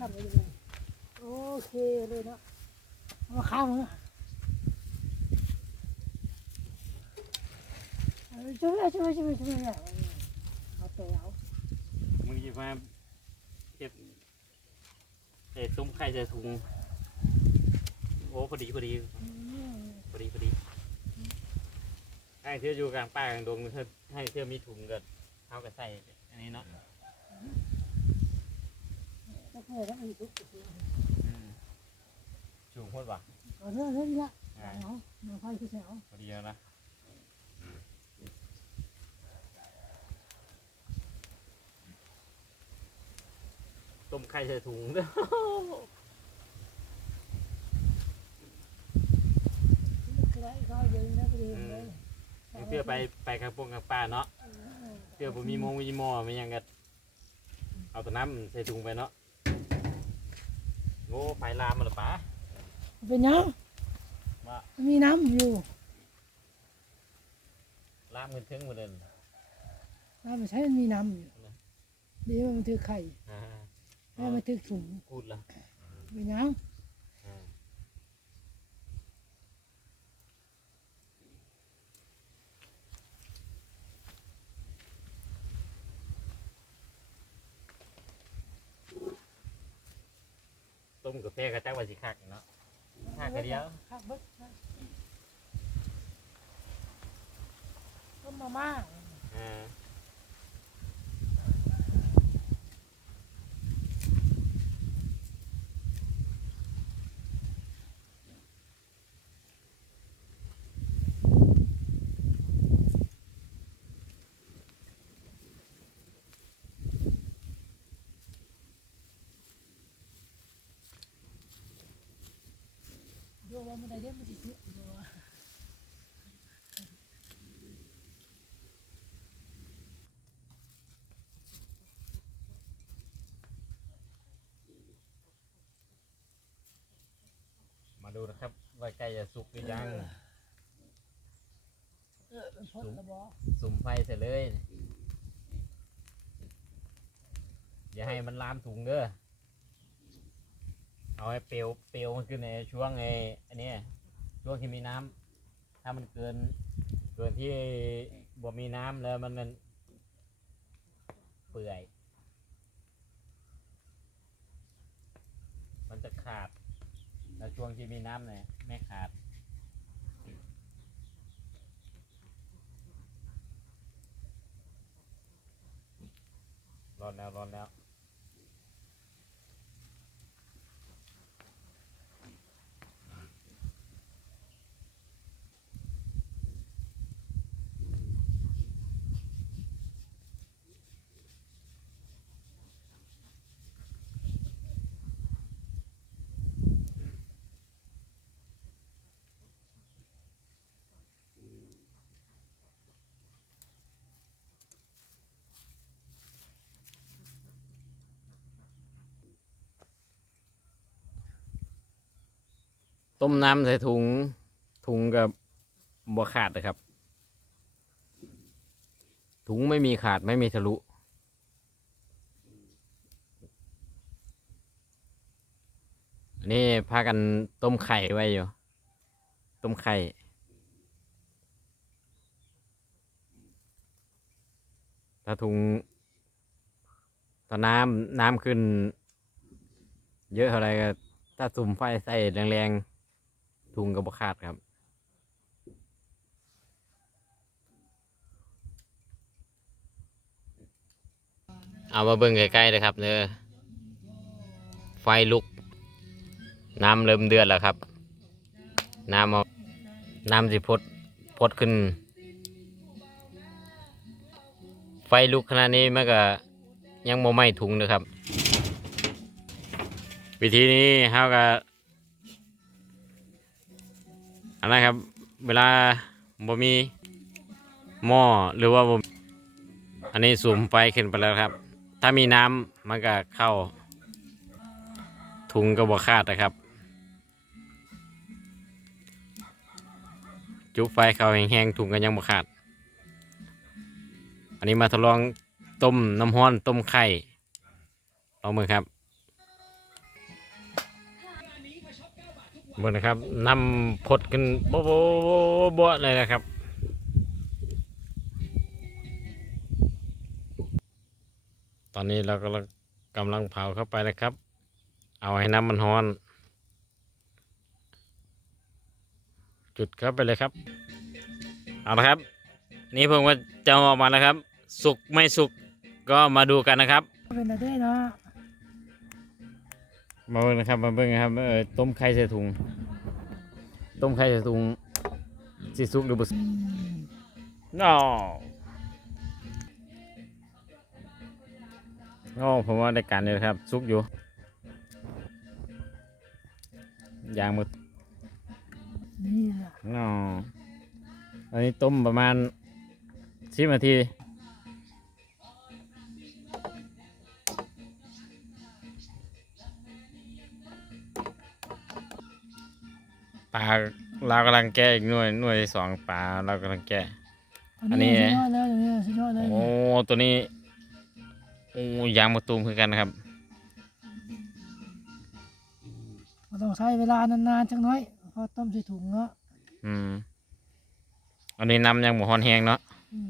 ทำไปเลยโอเคเลยนะมาข้ามมาเอาไปช่วยช่วยช่วยช่วยเอาไปเอามึงจะมาเก็บเศษซุ้มไข่ใส่ถุงโอ้พอดีพอดีพอดีพอดีให้เที่ยวอยู่กลางป่ากลางดงเธอให้เที่ยวมีถุงก็เท้ากับใส่อันนี้เนาะ สักหน่อยแล้วอีกทุกทีอืมชูงโคตรว่ะเอาเรื่องนี้ละอ่าเอาเอาไฟที่เอาพอดีแล้วนะต้มไข่ใส่ถุงเด้อคือไอ้ข้าวเย็นนะก็ดีเลยเพื่อไปไปกลางปงกลางป่าเนาะเพื่อผมมีโมงมีหมอไม่ยังกันเอาแต่น้ำใส่ถุงไปเนาะ โง่ไฟลามมาหรือปะเป็นยังว่ามีน้ำอยู่ลามเงินถึงหมดเลยน้ำมันใช้มันมีน้ำอยู่ดีว่ามันถือไข่อ่าให้มันถือถุงพูดละเป็นยัง อ่า ต้มกาแฟกระจักว่าสิคักเนาะคักกระเดียวคักเบิดนะต้มมาม่าอ่า ว่ามันได้เยอะมันสิเสียดูว่ามาดูนะครับ ว่าใกล้จะสุกหรือยังเออเป็นพดระบอสุมไฟเสร็จเลย อย่าให้มันลามถุงเด้อ เอาให้เปลวเปลวมันขึ้นในช่วงไอ้อันเนี้ยช่วงที่มีน้ำถ้ามันเกิน เกินที่บ่มีน้ำแล้วมันมันเปื่อย มันจะขาด แล้วช่วงที่มีน้ำเนี่ยไม่ขาด รอนแล้วรอนแล้ว ต้มน้ำใส่ถุง ถุงกับบัวขาดนะครับ ถุงไม่มีขาดไม่มีทะลุ อันนี้พากันต้มไข่ไว้อยู่ ต้มไข่ถ้าถุงถ้าน้ำน้ำขึ้น เยอะเท่าไรก็ถ้าสุ่มไฟใส่แรงๆ ถุงกับบขาดครับ เอามาเบิ่งใกล้ๆเลยครับเนื้อไฟลุก น้ำเริ่มเดือดแล้วครับ น้ำเอาน้ำสิพดพดขึ้น ไฟลุกขนาดนี้มันก็ยังโมไหม้ถุงนะครับ วิธีนี้เฮาก็ อันนั้นครับ เวลาบ่มีหม้อหรือว่าบ่อันนี้สูมไฟขึ้นไปแล้วครับ ถ้ามีน้ำมันก็เข้า ถุงก็บ่ขาดนะครับ จุบไฟเข้าแห้งๆถุงก็ยังบ่ขาด อันนี้มาทดลองต้มน้ำร้อนต้มไข่ลองมือครับ บิ่งนะครับนำพดกันโบ๊ะโบ๊ะเลยนะครับ ตอนนี้เรากำลังกำลังเผาเข้าไปนะครับ เอาให้น้ำมันร้อน จุดเข้าไปเลยครับเอาละครับ นี่ผมก็จะอออกมาแล้วครับ สุกไม่สุกก็มาดูกันนะครับ เป็นอะไรเนาะ มาเบิ่งนะครับ มาเบิ่งนะครับเออต้มไข่ใส่ถุง ต้มไข่ใส่ถุงสิสุกหรือบ่สุกอืม no โอ้ผมว่าได้การเลยนะครับสุกอยู่ยางมือนี่แหละ no อันนี้ต้มประมาณสิบนาทีาเรากำลังแก้อีกหน่วยหน่วยที่สองปลาเรากำลังแก้อันนี้ สุดยอดเลยเนี่ยสุดยอดเลยโอ้ตัวนี้โอ้ยางมะตูมคือกันนะครับเราต้องใช้เวลานานๆจังน้อยพอต้มใส่ถุงเนาะอืมอันนี้น้ำยังหมูฮอนแห้งเนาะ อืม